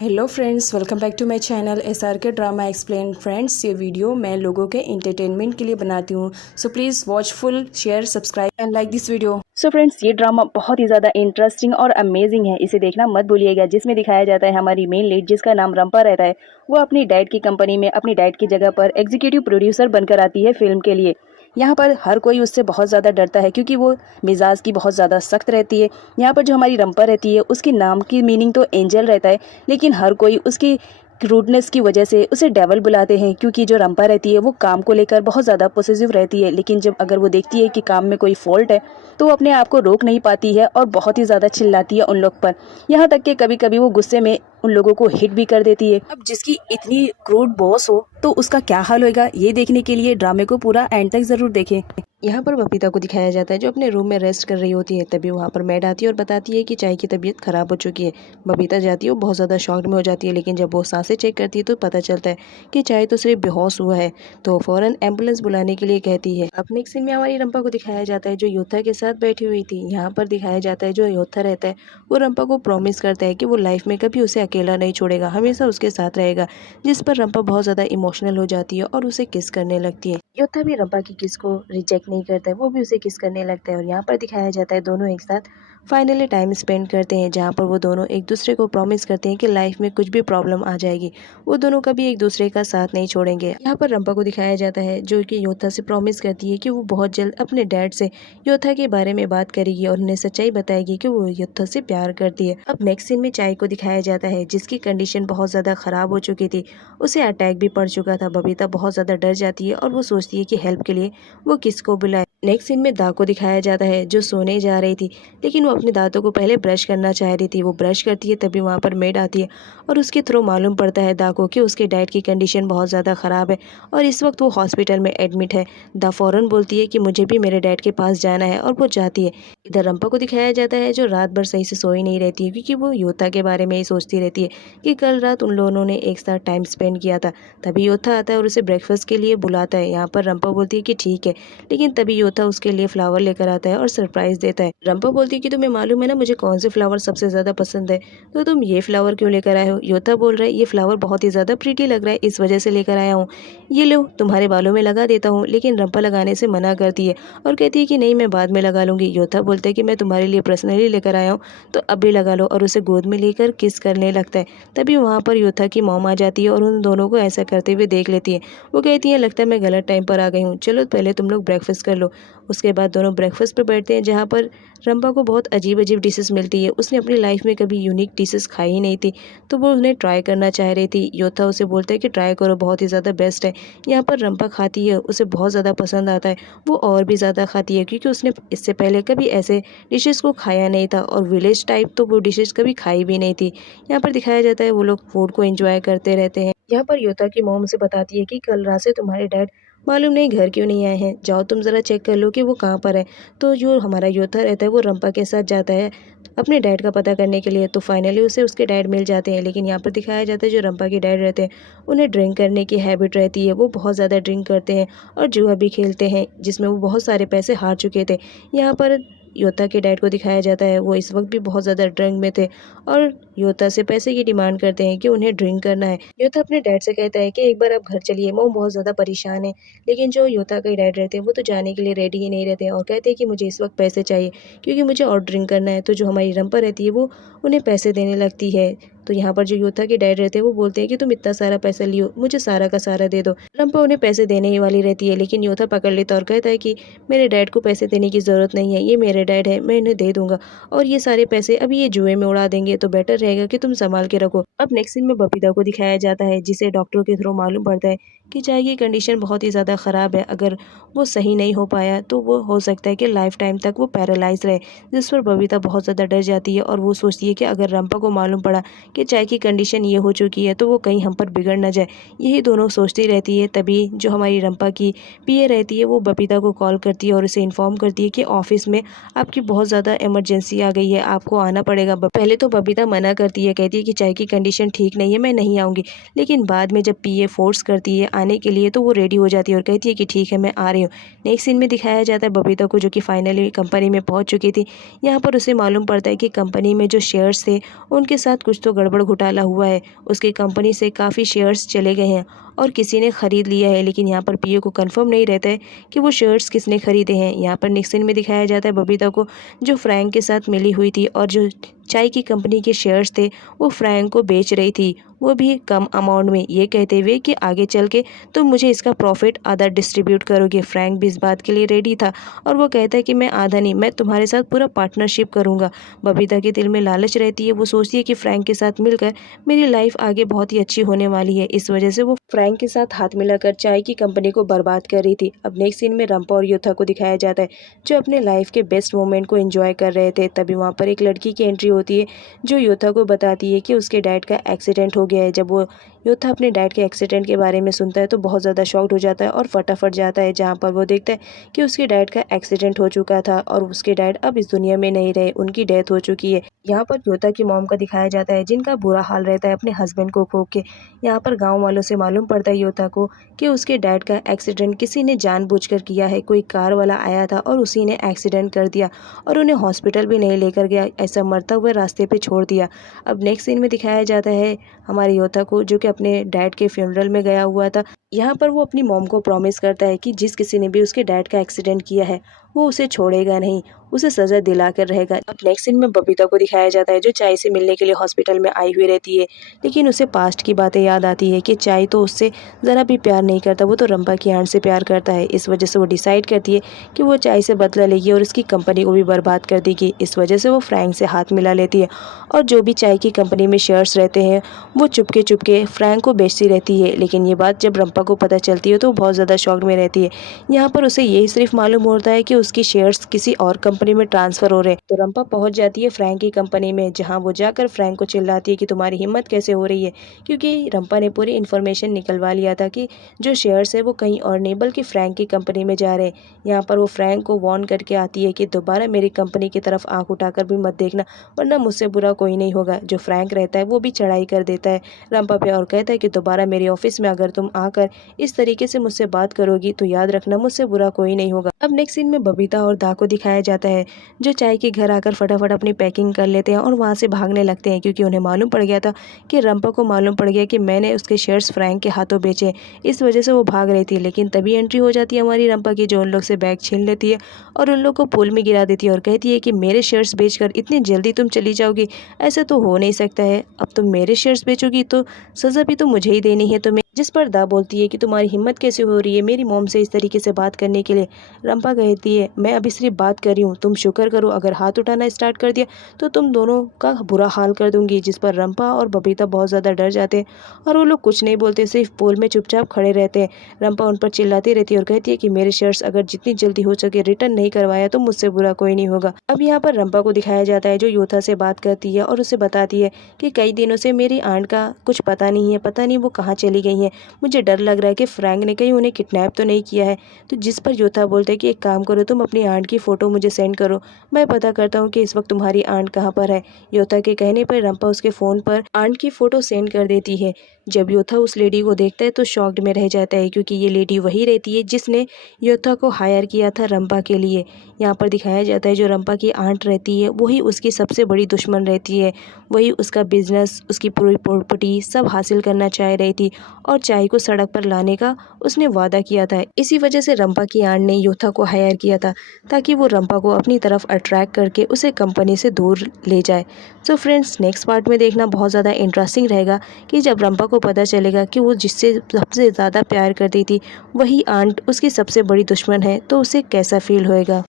Hello friends, welcome back to my channel SRK drama explain. Friends, ये video मैं लोगों के एंटरटेनमेंट के लिए बनाती हूँ, so please watch full, share, subscribe and like this video. So friends, ये ड्रामा बहुत ही ज़्यादा इंटरेस्टिंग और अमेजिंग है, इसे देखना मत भूलिएगा। जिसमें दिखाया जाता है हमारी मेन लीड, जिसका नाम रंपा रहता है, वो अपनी डैड की कंपनी में अपनी डैड की जगह पर एग्जीक्यूटिव प्रोड्यूसर बनकर आती है फिल्म के लिए। यहाँ पर हर कोई उससे बहुत ज़्यादा डरता है क्योंकि वो मिजाज की बहुत ज़्यादा सख्त रहती है। यहाँ पर जो हमारी रंपा रहती है, उसके नाम की मीनिंग तो एंजल रहता है, लेकिन हर कोई उसकी रूडनेस की वजह से उसे डेवल बुलाते हैं। क्योंकि जो रंपा रहती है वो काम को लेकर बहुत ज़्यादा पॉसेसिव रहती है, लेकिन जब अगर वो देखती है कि काम में कोई फॉल्ट है तो वो अपने आप को रोक नहीं पाती है और बहुत ही ज़्यादा चिल्लाती है उन लोग पर। यहाँ तक कि कभी कभी वो गुस्से में उन लोगों को हिट भी कर देती है। अब जिसकी इतनी क्रूड बॉस हो तो उसका क्या हाल होगा, ये देखने के लिए ड्रामे को पूरा एंड तक ज़रूर देखें। यहाँ पर बबीता को दिखाया जाता है जो अपने रूम में रेस्ट कर रही होती है। तभी वहाँ पर मैड आती है और बताती है कि चाय की तबीयत खराब हो चुकी है। बबीता जाती है, वो बहुत ज़्यादा शॉक्ड में हो जाती है, लेकिन जब वो सांसें चेक करती है तो पता चलता है कि चाय तो सिर्फ बेहोश हुआ है। तो फ़ौरन एम्बुलेंस बुलाने के लिए कहती है। अब नेक्स्ट सीन में हमारी रंपा को दिखाया जाता है जो योद्धा के साथ बैठी हुई थी। यहाँ पर दिखाया जाता है जो योद्धा रहता है वो रंपा को प्रॉमिस करता है कि वो लाइफ में कभी उसे अकेला नहीं छोड़ेगा, हमेशा उसके साथ रहेगा। जिस पर रंपा बहुत ज़्यादा इमोशनल हो जाती है और उसे किस करने लगती है। योद्धा भी रंपा की किस को रिजेक्ट नहीं करता है, वो भी उसे किस करने लगता है। और यहाँ पर दिखाया जाता है दोनों एक साथ फाइनली टाइम स्पेंड करते हैं, जहाँ पर वो दोनों एक दूसरे को प्रॉमिस करते हैं कि लाइफ में कुछ भी प्रॉब्लम आ जाएगी वो दोनों कभी एक दूसरे का साथ नहीं छोड़ेंगे। यहाँ पर रंपा को दिखाया जाता है जो कि योद्धा से प्रॉमिस करती है कि वो बहुत जल्द अपने डैड से योद्धा के बारे में बात करेगी और उन्हें सच्चाई बताएगी कि वो योद्धा से प्यार करती है। अब नेक्स्ट सीन में चाय को दिखाया जाता है जिसकी कंडीशन बहुत ज़्यादा खराब हो चुकी थी, उसे अटैक भी पड़ चुका था। बबीता बहुत ज़्यादा डर जाती है और वो सोचती है कि हेल्प के लिए वो किसको बुलाए। नेक्स्ट सीन में दा को दिखाया जाता है जो सोने जा रही थी, लेकिन वो अपने दांतों को पहले ब्रश करना चाह रही थी। वो ब्रश करती है, तभी वहाँ पर मेड आती है और उसके थ्रू मालूम पड़ता है दा को कि उसके डैड की कंडीशन बहुत ज़्यादा ख़राब है और इस वक्त वो हॉस्पिटल में एडमिट है। दा फ़ौरन बोलती है कि मुझे भी मेरे डैड के पास जाना है और वो जाती है। इधर रंपा को दिखाया जाता है जो रात भर सही से सोई नहीं रहती है क्योंकि वो योद्धा के बारे में ही सोचती रहती है कि कल रात उन दोनों ने एक साथ टाइम स्पेंड किया था। तभी योद्धा आता है और उसे ब्रेकफास्ट के लिए बुलाता है। यहाँ पर रंपा बोलती है कि ठीक है, लेकिन तभी योद्धा उसके लिए फ्लावर लेकर आता है और सरप्राइज देता है। रंपा बोलती है कि तुम्हें मालूम है ना मुझे कौन से फ्लावर सबसे ज़्यादा पसंद है, तो तुम ये फ्लावर क्यों लेकर आए हो। योद्धा बोल रहा है ये फ्लावर बहुत ही ज़्यादा प्रीटी लग रहा है, इस वजह से लेकर आया हूँ, ये लो तुम्हारे बालों में लगा देता हूँ। लेकिन रंपा लगाने से मना करती है और कहती है कि नहीं, मैं बाद में लगा लूँगी। योद्धा बोलता है कि मैं तुम्हारे लिए पर्सनली लेकर आया हूँ तो अब भी लगा लो, और उसे गोद में लेकर किस करने लगता है। तभी वहाँ पर योद्धा की मॉम आ जाती है और उन दोनों को ऐसा करते हुए देख लेती है। वो कहती है लगता है मैं गलत टाइम पर आ गई हूँ, चलो पहले तुम लोग ब्रेकफास्ट कर लो। उसके बाद दोनों ब्रेकफास्ट पे बैठते हैं, जहाँ पर रंपा को बहुत अजीब अजीब डिशेस मिलती है। उसने अपनी लाइफ में कभी यूनिक डिशेस खाई ही नहीं थी, तो वो उन्हें ट्राई करना चाह रही थी। योद्धा उसे बोलता है कि ट्राई करो, बहुत ही ज़्यादा बेस्ट है। यहाँ पर रंपा खाती है, उसे बहुत ज़्यादा पसंद आता है, वो और भी ज़्यादा खाती है क्योंकि उसने इससे पहले कभी ऐसे डिशेस को खाया नहीं था और विलेज टाइप तो वो डिशेस कभी खाई भी नहीं थी। यहाँ पर दिखाया जाता है वो लोग फूड को एंजॉय करते रहते हैं। यहाँ पर योद्धा की मॉम से बताती है कि कल रात से तुम्हारे डैड मालूम नहीं घर क्यों नहीं आए हैं, जाओ तुम ज़रा चेक कर लो कि वो कहाँ पर है। तो जो हमारा योद्धा रहता है वो रंपा के साथ जाता है अपने डैड का पता करने के लिए। तो फाइनली उसे उसके डैड मिल जाते हैं, लेकिन यहाँ पर दिखाया जाता है जो रंपा के डैड रहते हैं उन्हें ड्रिंक करने की हैबिट रहती है। वो बहुत ज़्यादा ड्रिंक करते हैं और जुआ भी खेलते हैं, जिसमें वो बहुत सारे पैसे हार चुके थे। यहाँ पर योद्धा के डैड को दिखाया जाता है वो इस वक्त भी बहुत ज़्यादा ड्रंक में थे और योद्धा से पैसे की डिमांड करते हैं कि उन्हें ड्रिंक करना है। योद्धा अपने डैड से कहता है कि एक बार आप घर चलिए, वो बहुत ज़्यादा परेशान है। लेकिन जो योद्धा के डैड रहते हैं वो तो जाने के लिए रेडी ही नहीं रहते और कहते हैं कि मुझे इस वक्त पैसे चाहिए क्योंकि मुझे और ड्रिंक करना है। तो जो हमारी रंपा रहती है वो उन्हें पैसे देने लगती है। तो यहाँ पर जो योद्धा के डैड रहते हैं वो बोलते हैं कि तुम इतना सारा पैसा लियो, मुझे सारा का सारा दे दो। रंपा उन्हें पैसे देने ही वाली रहती है, लेकिन योद्धा पकड़ लेता और कहता है कि मेरे डैड को पैसे देने की ज़रूरत नहीं है, ये मेरे डैड है, मैं इन्हें दे दूंगा और ये सारे पैसे अभी ये जुए में उड़ा देंगे, तो बेटर रहेगा कि तुम संभाल के रखो। अब नेक्स्ट सीन में बबीता को दिखाया जाता है जिसे डॉक्टर के थ्रू मालूम पड़ता है कि चाय की कंडीशन बहुत ही ज़्यादा ख़राब है, अगर वो सही नहीं हो पाया तो वो हो सकता है कि लाइफ टाइम तक वो पैरालाइज रहे। जिस पर बबीता बहुत ज़्यादा डर जाती है और वो सोचती है कि अगर रंपा को मालूम पड़ा कि चाय की कंडीशन ये हो चुकी है तो वो कहीं हम पर बिगड़ न जाए, यही दोनों सोचती रहती है। तभी जो हमारी रंपा की पीए रहती है वो बबीता को कॉल करती है और उसे इन्फॉर्म करती है कि ऑफिस में आपकी बहुत ज़्यादा इमरजेंसी आ गई है, आपको आना पड़ेगा। पहले तो बबीता मना करती है, कहती है कि चाय की कंडीशन ठीक नहीं है, मैं नहीं आऊँगी। लेकिन बाद में जब पीए फोर्स करती है आने के लिए, तो वो रेडी हो जाती है और कहती है कि ठीक है मैं आ रही हूँ। नेक्स्ट सीन में दिखाया जाता है बबीता को, जो कि फाइनली कंपनी में पहुँच चुकी थी। यहाँ पर उसे मालूम पड़ता है कि कंपनी में जो शेयर्स थे उनके साथ कुछ तो गड़बड़ घोटाला हुआ है। उसकी कंपनी से काफ़ी शेयर्स चले गए हैं और किसी ने ख़रीद लिया है, लेकिन यहाँ पर पीए को कंफर्म नहीं रहता है कि वो शेयर्स किसने खरीदे हैं। यहाँ पर नेक्स्ट सीन में दिखाया जाता है बबीता को, जो फ्रैंक के साथ मिली हुई थी और जो चाय की कंपनी के शेयर्स थे वो फ्रैंक को बेच रही थी, वो भी कम अमाउंट में, ये कहते हुए कि आगे चल के तुम मुझे इसका प्रॉफिट आधा डिस्ट्रीब्यूट करोगे। फ्रैंक भी इस बात के लिए रेडी था और वो कहता है कि मैं आधा नहीं, मैं तुम्हारे साथ पूरा पार्टनरशिप करूँगा। बबीता के दिल में लालच रहती है, वो सोचती है कि फ्रैंक के साथ मिलकर मेरी लाइफ आगे बहुत ही अच्छी होने वाली है। इस वजह से वो फ्रैंक के साथ हाथ मिलाकर चाय की कंपनी को बर्बाद कर रही थी। अब नेक्स्ट सीन में रंपा और योथा को दिखाया जाता है, जो अपने लाइफ के बेस्ट मोमेंट को एंजॉय कर रहे थे। तभी वहाँ पर एक लड़की की एंट्री होती है, जो योथा को बताती है कि उसके डैड का एक्सीडेंट हो गया है। जब वो योथा अपने डैड के एक्सीडेंट के बारे में सुनता है तो बहुत ज़्यादा शॉक्ड हो जाता है और फटाफट जाता है, जहाँ पर वो देखता है कि उसके डैड का एक्सीडेंट हो चुका था और उसके डैड अब इस दुनिया में नहीं रहे, उनकी डेथ हो चुकी है। यहाँ पर योथा की मॉम का दिखाया जाता है, जिनका बुरा हाल रहता है अपने हस्बैंड को खो के। यहाँ पर गाँव वालों से मालूम पड़ता है योथा को कि उसके डैड का एक्सीडेंट किसी ने जानबूझकर किया है। कोई कार वाला आया था और उसी ने एक्सीडेंट कर दिया और उन्हें हॉस्पिटल भी नहीं लेकर गया, ऐसा मरता हुआ रास्ते पे छोड़ दिया। अब नेक्स्ट सीन में दिखाया जाता है हमारे योथा को, जो कि अपने डैड के फ्यूनरल में गया हुआ था। यहाँ पर वो अपनी मॉम को प्रॉमिस करता है कि जिस किसी ने भी उसके डैड का एक्सीडेंट किया है वो उसे छोड़ेगा नहीं, उसे सजा दिला कर रहेगा। अब नेक्स्ट सीन में बबीता को दिखाया जाता है, जो चाय से मिलने के लिए हॉस्पिटल में आई हुई रहती है, लेकिन उसे पास्ट की बातें याद आती है कि चाय तो उससे ज़रा भी प्यार नहीं करता, वो तो रंपा की आंट से प्यार करता है। इस वजह से वो डिसाइड करती है कि वो चाय से बदला लेगी और उसकी कंपनी को भी बर्बाद कर देगी। इस वजह से वो फ्रैंक से हाथ मिला लेती है और जो भी चाय की कंपनी में शेयर्स रहते हैं वो चुपके चुपके फ्रैंक को बेचती रहती है। लेकिन ये बात जब रंपा को पता चलती है तो बहुत ज़्यादा शॉक में रहती है। यहाँ पर उसे यही सिर्फ मालूम होता है कि उसकी शेयर्स किसी और कंपनी में ट्रांसफ़र हो रहे हैं। तो रंपा पहुँच जाती है फ्रैंक की कंपनी में, जहाँ वो जाकर फ्रैंक को चिल्लाती है कि तुम्हारी हिम्मत कैसे हो रही है, क्योंकि रंपा ने पूरी इन्फॉर्मेशन निकलवा लिया था कि जो शेयर्स है वो कहीं और नहीं बल्कि फ्रैंक की कंपनी में जा रहे हैं। यहाँ पर वो फ्रैंक को वार्न करके आती है कि दोबारा मेरी कंपनी की तरफ आँख उठाकर भी मत देखना, वरना मुझसे बुरा कोई नहीं होगा। जो फ्रैंक रहता है वो भी चढ़ाई कर देता है रंपा पे और कहता है कि दोबारा मेरे ऑफिस में अगर तुम आकर इस तरीके से मुझसे बात करोगी तो याद रखना मुझसे बुरा कोई नहीं होगा। अब नेक्स्ट सीन में बबीता और दा को दिखाया जाता है, जो चाय के घर आकर फटाफट अपनी पैकिंग कर लेते हैं और वहाँ से भागने लगते हैं, क्योंकि उन्हें मालूम पड़ गया था कि रंपा को मालूम पड़ गया कि मैंने उसके शेयर्स फ्रैंक के हाथों बेचे, इस वजह से वो भाग रही थी। लेकिन तभी एंट्री हो जाती है हमारी रंपा की, जो उन लोग से बैग छीन लेती है और उन लोग को पूल में गिरा देती है और कहती है कि मेरे शेयर्स बेचकर इतनी जल्दी तुम चली जाओगी, ऐसा तो हो नहीं सकता है। अब तुम मेरे शेयर्स बेचोगी तो सज़ा भी तो मुझे ही देनी है तुम्हें। जिस पर दा बोलती है कि तुम्हारी हिम्मत कैसे हो रही है मेरी मॉम से इस तरीके से बात करने के लिए। रंपा कहती है मैं अभी सिर्फ बात कर रही हूँ, तुम शुक्र करो, अगर हाथ उठाना स्टार्ट कर दिया तो तुम दोनों का बुरा हाल कर दूंगी। जिस पर रंपा और बबीता बहुत ज़्यादा डर जाते हैं और वो लोग कुछ नहीं बोलते, सिर्फ पोल में चुपचाप खड़े रहते हैं। रंपा उन पर चिल्लाती रहती है और कहती है कि मेरे शेयर्स अगर जितनी जल्दी हो सके रिटर्न नहीं करवाया तो मुझसे बुरा कोई नहीं होगा। अब यहाँ पर रंपा को दिखाया जाता है, जो योथा से बात करती है और उसे बताती है कि कई दिनों से मेरी आंट का कुछ पता नहीं है, पता नहीं वो कहाँ चली गई हैं, मुझे डर लग रहा है कि फ्रैंक ने कहीं उन्हें किडनैप तो नहीं किया है। तो जिस पर योथा बोलते हैं कि एक काम करो, तुम अपनी आंट की फ़ोटो मुझे सेंड करो, मैं पता करता हूँ कि इस वक्त तुम्हारी आंट कहाँ पर है। योथा के कहने पर रंपा उसके फ़ोन पर आंट की फ़ोटो सेंड कर देती है। जब योथा उस लेडी को देखता है तो शॉक्ड में रह जाता है, क्योंकि ये लेडी वही रहती है जिसने योथा को हायर किया था रंपा के लिए। यहाँ पर दिखाया जाता है जो रंपा की आंट रहती है वही उसकी सबसे बड़ी दुश्मन रहती है, वही उसका बिजनेस, उसकी पूरी प्रॉपर्टी सब हासिल करना चाह रही थी और चाय को सड़क पर लाने का उसने वादा किया था। इसी वजह से रंपा की आंट ने योथा को हायर किया था, ताकि वो रंपा को अपनी तरफ अट्रैक्ट करके उसे कंपनी से दूर ले जाए। सो फ्रेंड्स, नेक्स्ट पार्ट में देखना बहुत ज़्यादा इंटरेस्टिंग रहेगा कि जब रंपा को पता चलेगा कि वो जिससे सबसे ज़्यादा प्यार करती थी वही आंट उसकी सबसे बड़ी दुश्मन है, तो उसे कैसा फील होएगा।